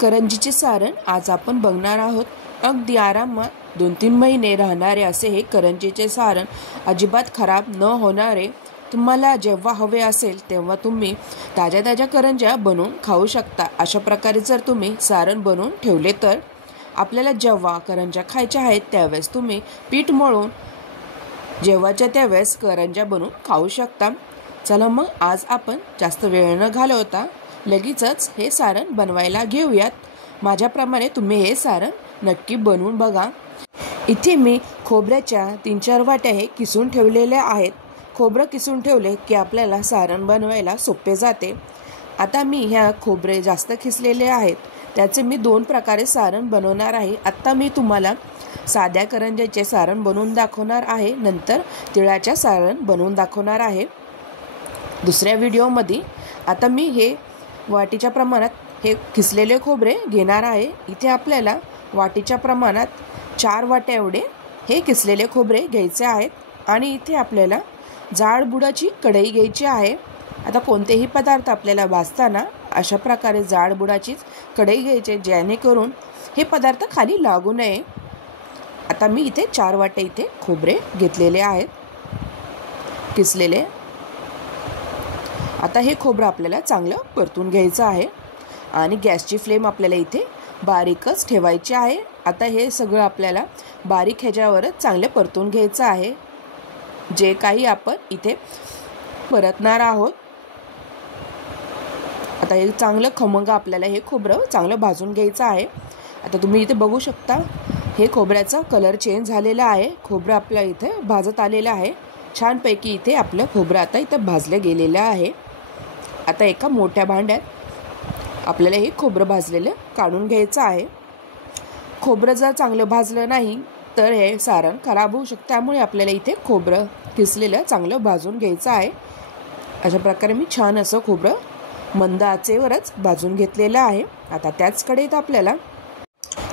करंजीचे सारण आज आपण बघणार आहोत। अगदी आरामात 2-3 महिने राहणारे असे हे करंजीचे सारण, अजिबात खराब न होणारे। तुम्हाला जेव्हा हवे असेल तेव्हा तुम्ही ताज्या ताज्या करंज्या बनवून खाऊ शकता। अशा प्रकारे जर तुम्ही सारण बनवून ठेवले तर आपल्याला जेव्हा करंज्या खायच्या आहेत त्यावेळेस तुम्ही पीठ मळून जेव्हाच्या त्यावेळेस करंज्या बनवून खाऊ शकता। चला मग आज आपण जास्त वेळ न घालवता लगेचच हे सारण बनवायला घेऊयात। माझ्याप्रमाणे तुम्ही हे सारण नक्की बनवून बघा। इथे मी खोबऱ्याच्या 3-4 वाट्या हे किसून ठेवलेल्या आहेत। खोबरं किसून ठेवले की आपल्याला सारण बनवायला सोपे जाते। आता मी ह्या खोबरे जास्त किसलेले आहेत त्याचे मी 2 प्रकारे सारण बनवणार आहे। आता मी तुम्हाला साध्या करंज्याचे सारण बनवून दाखवणार आहे, नंतर तिळाच्या सारण बनवून दाखवणार आहे दुसऱ्या व्हिडिओमध्ये। आता मी हे वाटीच्या प्रमाणात हे किसलेले खोबरे घेणार आहे। इथे आपल्याला वाटीच्या प्रमाणात 4 वाट्या एवढे हे किसलेले खोबरे घ्यायचे आहेत आणि इथे आपल्याला जाड बुडाची कढई घ्यायची आहे। आता कोणतेही पदार्थ आपल्याला भाजताना अशा प्रकारे जाड बुडाचीच कढई घ्यायची जेणेकरून हे पदार्थ खाली लागू नये। आता मी इथे 4 वाट्या इथे खोबरे घेतलेले आहेत किसलेले। आता हे खोबरं आपल्याला चांगलं परतून घ्यायचं आहे आणि गॅसची फ्लेम आपल्याला इथे बारीकच ठेवायची आहे। आता हे सगळं आपल्याला बारीक ह्याच्यावरच चांगले परतून घ्यायचं आहे जे काही आपण इथे परतणार आहोत। आता हे चांगलं खमंग आपल्याला हे खोबरं चांगलं भाजून घ्यायचं आहे। आता तुम्ही इथे बघू शकता हे खोबऱ्याचा कलर चेंज झालेला आहे। खोबरं आपल्या इथे भाजत आलेलं आहे छानपैकी। इथे आपलं खोबरं आता इथे भाजलं गेलेलं आहे। आता एका मोठ्या भांड्यात आपल्याला हे खोबरं भाजलेलं काढून घ्यायचं आहे। खोबरं जर चांगलं भाजलं नाही तर हे सारण खराब होऊ शकते, त्यामुळे आपल्याला इथे खोबरं किसलेलं चांगलं भाजून घ्यायचं आहे। अशा प्रकारे मी छान असं खोबरं मंद आचेवरच भाजून घेतलेलं आहे। आता त्याच कढईत आपल्याला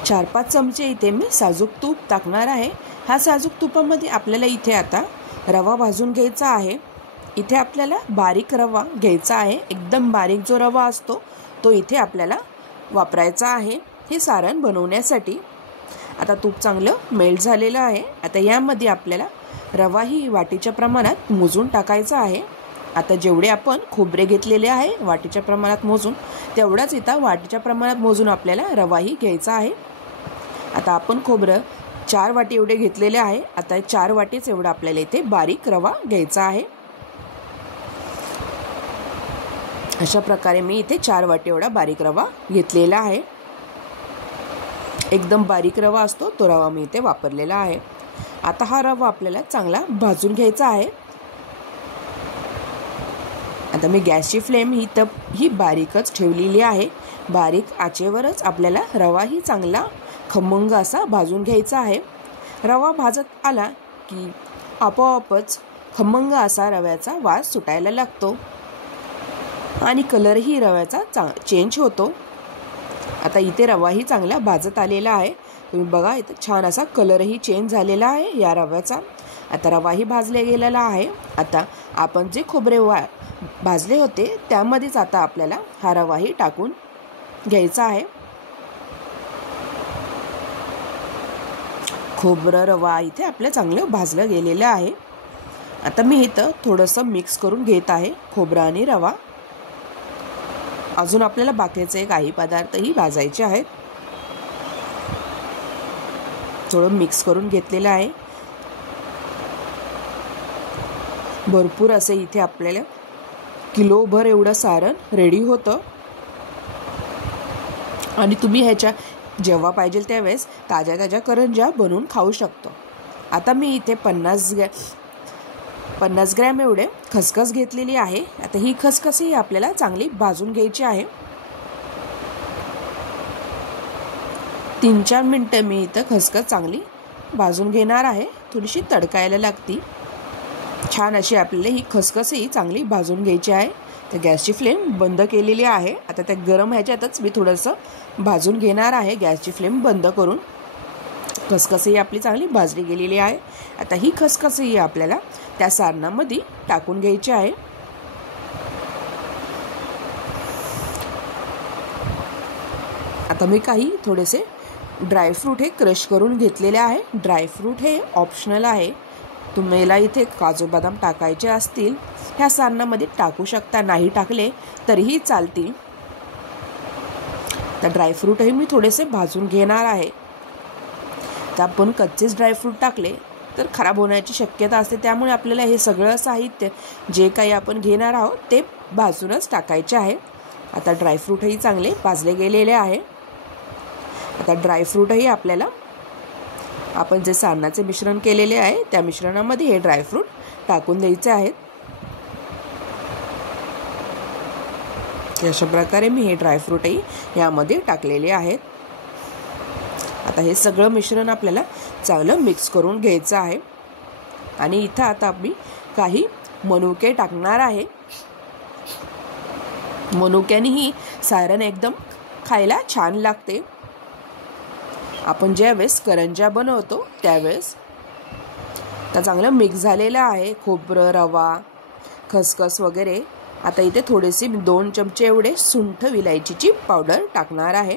4-5 चमचे इथे मी साजूक तूप टाकणार आहे। हा साजूक तुपामध्ये आपल्याला इथे आता रवा भाजून घ्यायचा आहे। इथे आपल्याला बारीक रवा घ्यायचा आहे, एकदम बारीक जो रवा असतो तो इथे आपल्याला वापरायचा आहे हे सारण बनवण्यासाठी। आता तूप चांगलं मेल्ट झालेलं आहे। आता यामध्ये आपल्याला रवाही वाटीच्या प्रमाणात मोजून टाकायचा आहे। आता जेवढे आपण खोबरे घेतलेले आहे वाटीच्या प्रमाणात मोजून, तेवढाच इथं वाटीच्या प्रमाणात मोजून आपल्याला रवाही घ्यायचा आहे। आता आपण खोबरं 4 वाटी एवढे घेतलेले आहे। आता 4 वाटीच एवढा आपल्याला इथे बारीक रवा घ्यायचा आहे। अशा प्रकारे मी इथे 4 वाटी एवढा बारीक रवा घेतलेला आहे। एकदम बारीक रवा असतो तो रवा मी इथे वापरलेला आहे। आता हा रवा आपल्याला चांगला भाजून घ्यायचा आहे। आता मी गॅसची फ्लेम ही बारीकच ठेवलेली आहे। बारीक आचेवरच आपल्याला रवाही चांगला खमंग असा भाजून घ्यायचा आहे। रवा भाजत आला की आपोआपच खमंग असा रव्याचा वास सुटायला लागतो आणि कलरही रव्याचा चेंज होतो। आता इथे रवाही चांगला भाजत आलेला आहे। तुम्ही बघा इथे छान असा कलरही चेंज झालेला आहे या रव्याचा। आता रवाही भाजले गेलेला आहे। आता आपण जे खोबरे भाजले होते त्यामध्येच आता आपल्याला हा रवाही टाकून घ्यायचा आहे। खोबरं रवा इथे आपलं चांगलं भाजलं गेलेलं आहे। आता मी इथं थोडंसं मिक्स करून घेत आहे खोबरं आणि रवा। अजून आपल्याला बाकीचे काही पदार्थही भाजायचे आहेत। थोडं मिक्स करून घेतलेलं आहे। भरपूर असे इथे आपल्याला किलोभर एवढं सारण रेडी होतं आणि तुम्ही ह्याच्या जेव्हा पाहिजे त्यावेळेस ताज्या ताज्या करंज्या बनवून खाऊ शकतो। आता मी इथे 50 ग्रॅम एवढे खसखस घेतलेली आहे। आता ही खसखसही आपल्याला चांगली भाजून घ्यायची आहे। 3-4 मिनिटं मी इथं खसखस चांगली भाजून घेणार आहे। थोडीशी तडकायला लागती छान अशी आपल्याला ही खसखसही चांगली भाजून घ्यायची आहे। तर गॅसची फ्लेम बंद केलेली आहे। आता त्या गरम ह्याच्यातच मी थोडंसं भाजून घेणार आहे गॅसची फ्लेम बंद करून। खसखसही आपली चांगली भाजली गेलेली आहे। आता ही खसखसही आपल्याला त्या सारणामध्ये टाकून घ्यायची आहे। आता मी काही थोडेसे ड्रायफ्रूट हे क्रश करून घेतलेले आहे. ड्रायफ्रूट हे ऑप्शनल आहे. तुम्हाला इथे काजू बदाम टाकायचे असतील ह्या सारणामध्ये टाकू शकता, नाही टाकले तरीही चालतील. तर ड्रायफ्रूटही मी थोडेसे भाजून घेणार आहे. तर आपण कच्चेच ड्रायफ्रूट टाकले तर खराब होण्याची शक्यता असते, त्यामुळे आपल्याला हे सगळं साहित्य जे काही आपण घेणार आहोत ते भाजूनच टाकायचे आहे. आता ड्रायफ्रूटही चांगले भाजले गेलेले आहे. आता ड्रायफ्रूटही आपल्याला आपण जे सारणाचे मिश्रण केलेले आहे त्या मिश्रणामध्ये हे ड्रायफ्रूट टाकून द्यायचे आहेत. अशा प्रकारे मी हे ड्रायफ्रूटही यामध्ये टाकलेले आहेत. आता हे सगळं मिश्रण आपल्याला चांगलं मिक्स करून घ्यायचं आहे. आणि इथं आता मी काही मनुके टाकणार आहे. मनुक्यानेही सारण एकदम खायला छान लागते. आपण ज्यावेळेस करंज्या बनवतो त्यावेळेस. तर चांगलं मिक्स झालेलं आहे खोबरं, रवा, खसखस वगैरे. आता इथे थोडेसे 2 चमचे एवढे सुंठ विलायचीची पावडर टाकणार आहे.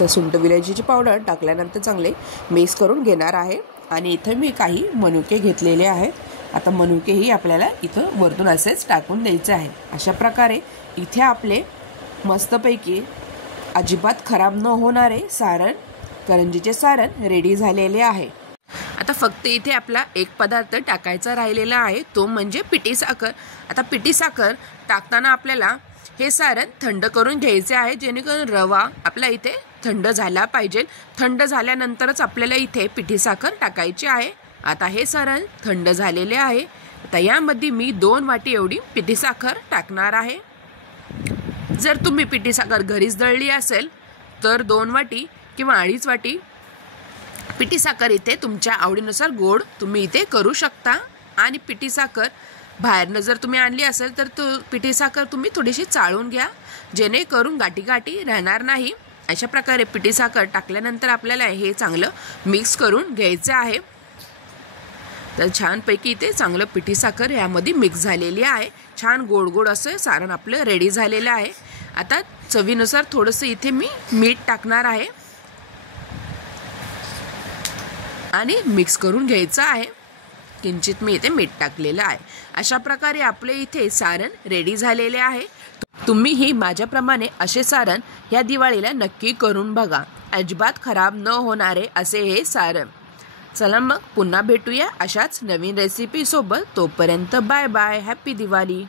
तर सुंठ विलायचीची पावडर टाकल्यानंतर चांगले मिक्स करून घेणार आहे. आणि इथे मी काही मनुके घेतलेले आहेत. आता मनुकेही आपल्याला इथं वरतून असेच टाकून द्यायचे आहे. अशा प्रकारे इथे आपले मस्तपैकी अजिबात खराब न होणारे सारण, करंजीचे सारण रेडी झालेले आहे. आता फक्त इथे आपला एक पदार्थ टाकायचा राहिलेला आहे, तो म्हणजे पिठी साखर. आता पिठी साखर टाकताना आपल्याला हे सारण थंड करून घ्यायचे आहे, जेणेकरून रवा आपला इथे थंड झाला पाहिजे. थंड झाल्यानंतरच आपल्याला इथे पिठी साखर टाकायची आहे. आता हे सारण थंड झालेले आहे. आता यामध्ये मी 2 वाटी एवढी पिठी साखर टाकणार आहे. जर तुम्ही पिठी साखर घरीच दळली असेल तर 2 वाटी किंवा 2.5 वाटी पिठी साखर इथे तुमच्या आवडीनुसार गोड तुम्ही इथे करू शकता. आणि पिठी साखर बाहेरनं जर तुम्ही आणली असेल तर पिठी साखर तुम्ही थोडीशी चाळून घ्या, जेणेकरून गाठी गाठी राहणार नाही. अशा प्रकारे पिठी साखर टाकल्यानंतर आपल्याला हे चांगलं मिक्स करून घ्यायचं आहे. तर छानपैकी इथे चांगलं पिठी साखर यामध्ये मिक्स झालेली आहे. छान गोड गोड असं सारण आपलं रेडी झालेलं आहे. आता चवीनुसार थोडंसं इथे मी मीठ टाकणार आहे आणि मिक्स करून घ्यायचं आहे. किंचित मी इथे मीठ टाकलेलं आहे. अशा प्रकारे आपले इथे सारण रेडी झालेले आहे. तुम्हीही माझ्याप्रमाणे असे सारण या दिवाळीला नक्की करून बघा. अजिबात खराब न होणारे असे हे सारण. चला मग पुन्हा भेटूया अशाच नवीन रेसिपी सोबत. तोपर्यंत बाय बाय. हॅपी दिवाळी.